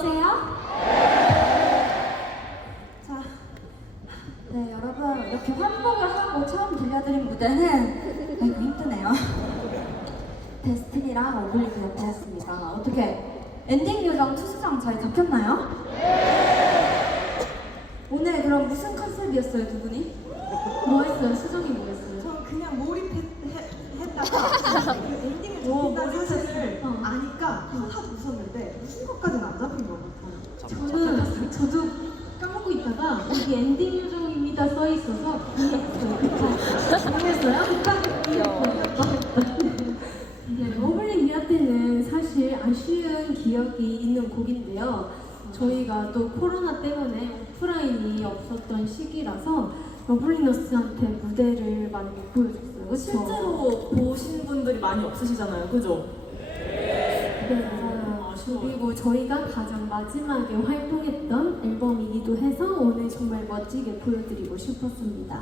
좋아하세요? 자, 네 여러분 이렇게 환복을 하고 처음 들려드린 무대는 아이고 힘드네요. 데스티니랑 어블리브 옆에였습니다. 어떻게 엔딩 요정 투수장 잘 잡혔나요? 오늘 그럼 무슨 컨셉이었어요 두 분이? 뭐 했어요? 수정이 뭐 했어요? 전 그냥 몰입했다가 엔딩을 잡힌다는 사실을 아니까 하도 웃었는데 무슨 것까지는 안 잡힌 것 같아요. 저도 까먹고 있다가 여기 엔딩 요정입니다 써 있어서 모르겠어요? 네, 러블리 미아테는 사실 아쉬운 기억이 있는 곡인데요. 저희가 또 코로나 때문에 오프라인이 없었던 시기라서 러블리너스한테 무대를 많이 못 보여줬어요. 그쵸? 실제로 보신 분들이 많이 없으시잖아요, 그죠? 네, 맞아요. 그리고 저희가 가장 마지막에 활동했던 앨범이기도 해서 오늘 정말 멋지게 보여드리고 싶었습니다.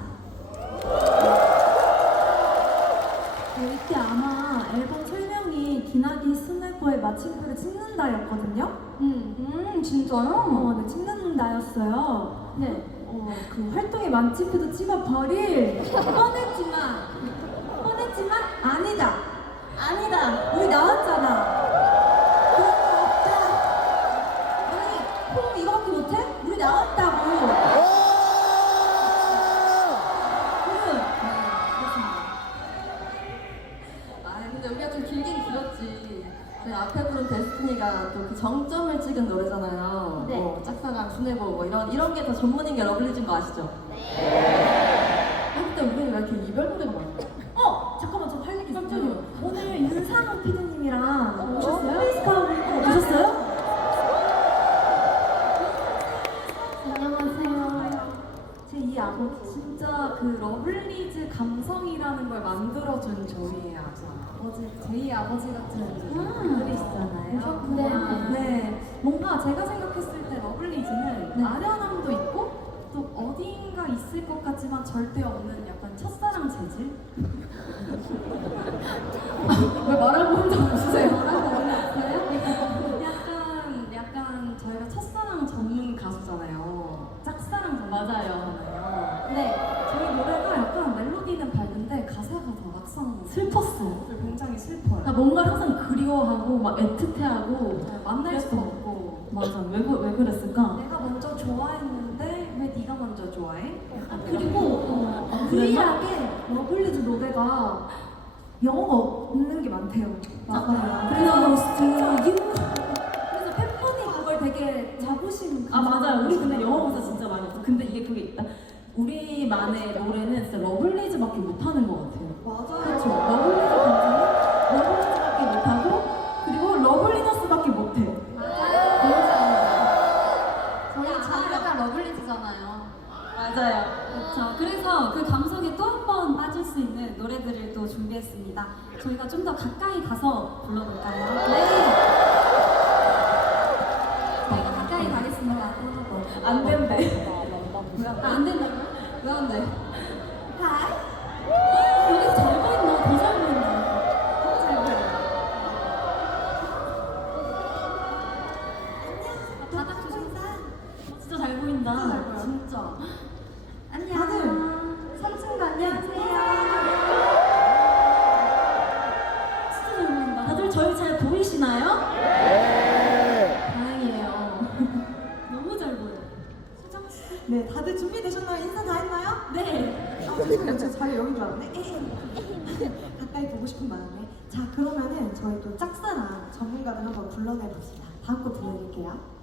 이때 아마 앨범 설명이 기나기 스네퍼의 마침표를 찍는다였거든요? 진짜요? 네, 찍는다였어요. 네, 그 활동의 마침표도 찍어버릴 뻔했지만 아니다! 우리 나왔잖아! 그런 거 없다! 아니, 콩 이거밖에 못해? 우리 나왔다고! 근데 우리가 좀 길긴 길었지. 저희 앞에 부른 데스티니가 또 그 정점을 찍은 노래잖아요. 네. 뭐 짝사랑, 순애보 뭐 이런 게 더 전문인 게 러블리즈인 거 아시죠? 네. 근데 우리는 왜 이렇게 이별 노래가 많아? 잠깐만 저 할 얘기 있어요. 깜짝이야. 오늘 윤상호 피디님이랑 오셨어요? 페이스카우트 보셨어요? 안녕하세요. 제 이 아버지 진짜 그 러블리즈 감성이라는 걸 만들어준 저희 아버지, 제2 아버지 같은 분들이시잖아요. 네. 뭔가 제가 생각했을 때 러블리즈는 아련함도 있고 또 어딘가 있을 것 같지만 절대 없는 약간 첫사랑 재질? 왜 말하고 혼자 웃으세요? 말하고 혼자 웃어요? 약간 저희가 첫사랑 전문 가수잖아요. 짝사랑 전문 가수잖아요. 네, 저희 노래가 약간 멜로디는 밝은데 가사가 더 막상 슬펐어. 굉장히 슬퍼요. 나 뭔가 항상 그리워하고 막 애틋해하고 만날 수도 없고. 맞아, 왜 그랬을까? 내가 먼저 좋아했는데 왜 네가 먼저 좋아해? 그리고 유일하게 러블리즈 노래가 영어가 없는 게 많대요. 맞아요. 그래서 팬분이 그걸 되게 자부심. 아 맞아요. 우리 근데 영어 가사 진짜 많이 없어. 근데 이게 그게 있다. 우리만의 노래는 진짜 러블리즈밖에 못하는 것 같아요. 맞아요. 그렇죠. 러블리즈 감성은 러블리즈밖에 못하고 그리고 러블리너스밖에 못해. 저희 자매가 러블리즈잖아요. 맞아요. 그렇죠. 그래서 그 감성에 또 한 번 빠질 수 있는 노래들을 또 준비했습니다. 저희가 좀 더 가까이 가서 불러볼까요? 네. 저희가 가까이 가겠습니다. 안 된대. 안 된다고요? 왜 안 돼? 하이. 여기서 잘 보인다. 더 잘 보인다. 잘 보여요. 바닥 조심. 진짜 잘 보인다. 진짜 잘 보여요. 진짜. 안녕. 다들 3층 안녕하세요. 진짜 잘 보인다. 다들 저희 잘 보이시나요? 다행이에요. 너무 잘 보여. 네, 다들 준비되셨나요? 인사 다 했나요? 네. 죄송해요. 제 자리 여긴 줄 알았네. 가까이 보고 싶은 마음에. 자, 그러면은 저희 또 짝사랑 전문가를 한번 불러내봅시다. 다음 곡 들려드릴게요.